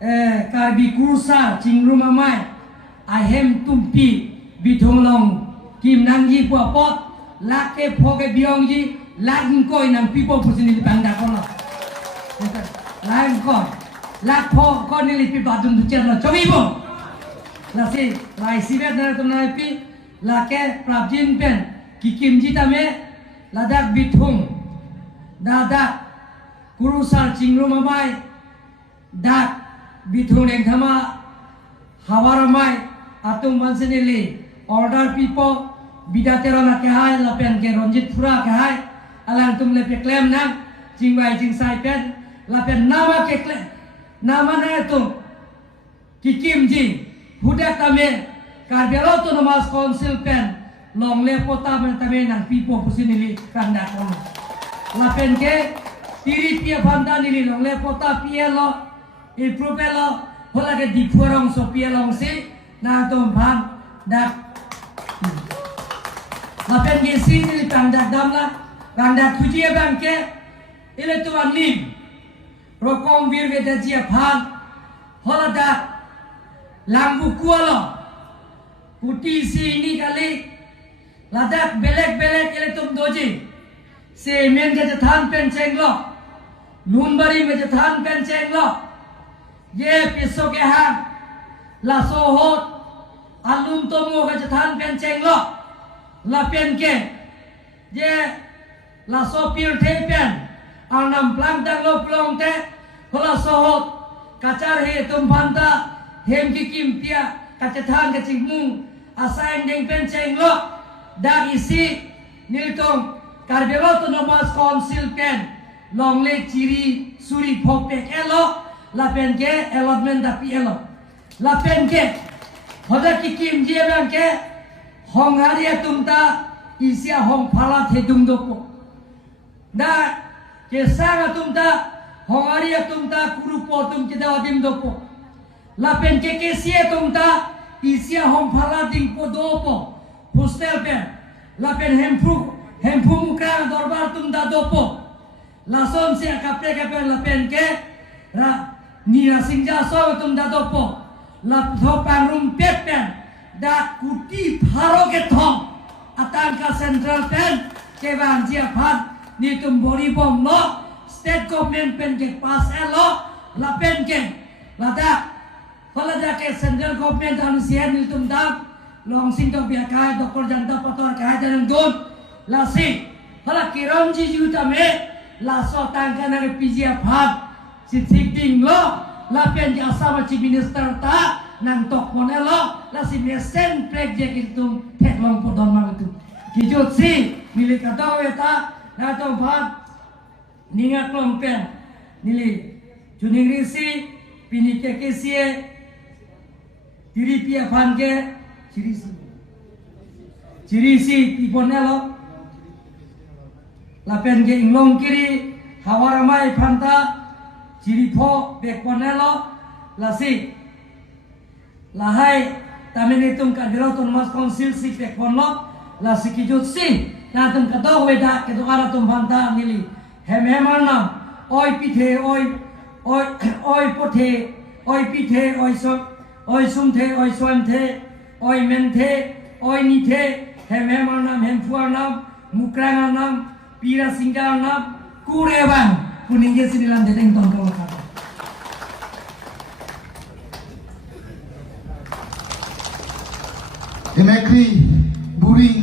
karbi kursa cingru mamai ahem tumpi bidong long kim nang ji po pot lake phoke biong ji lagin koi nang pipo pusini pangda kono lain ko lak pho ko ni lipi badum du cherno chobi bo lasi lai sibet na tum na pi lake prabjin pen kikim ji tame ladak bithung dadak kurusar cingru mamai dak bithung deng thama hawaramai atung mansenili order people bidatera na ke hai lapen ke ronjit pura ke hai alang tum lepe klem nang jingwai jingsai pen lapen nama ke klem nama na tum kikim ji hudak tame karbelo to nomas council pen long le pota men tame nang people pusinili kanda kon lapen ke tiri pia banda nili long le pota pielo Ipropelo hola ke diporong so pielong si na tom pan dak lapen ke sini kandak damla kandak tujie bangke ile tu anim rokong bir ke dajia pan hola dak lambu kualo puti si ini kali ladak belek ile tum doji se men ke than pen chenglo lumbari me than pen chenglo ye piso ke ha la sohot alum tomo ke jathan pen chenglo la pen ke ye la so pir the pen anam plang tang lo plong te kola sohot kachar he tum phanta hem ki kim pia kachathan ke chingmung asain deng pen chenglo da isi niltong karbelo to nomas council pen longle chiri suri phokpe elo la pen ke allotment da pielo la pen ke hoda ki kim je bang ke hong haria tumta isia hong phala the dung dopo da ke sanga tumta hong haria tumta kuru po tum ke da dim dopo la pen ke sie tumta isia hong phala ding po dopo hostel pen la pen hempru muka dorbar tumta dopo la som se kapre ke pen la pen ke ra Nia singja so tum da dopo la thopang rum pen da kuti pharo ke thong atang ka central pen ke bang jia phat ni tum bori bom lo state government pen ke pas elo la pen ke la da phala da ke central government anu sian ni tum da long sing to bia kai dokor janta pator kai dan dun la si phala kiram ji ju ta me la so tang ka na pijia phat si thik ding lo la pen di asama ci minister ta nang tok monelo la si mesen project itu tek long podon ma itu kijot si milik kata eta na to phat ningat long pen nili juning risi pini ke kesie tiri pia phan ke cirisi iponelo la pen ke inglong kiri hawaramai phanta Ciripho bekonelo lasi lahai tamen itung kadiro ton mas konsil si bekonlo lasi kijut si natum kato weda keto ara tum banta nili hem oi pithe oi pothe oi pithe oi sumthe oi swanthe oi menthe oi nithe hem hem fuarnam mukranganam pira singganam kurewang kuningge sinilan deteng ton kalau kata Demekri buring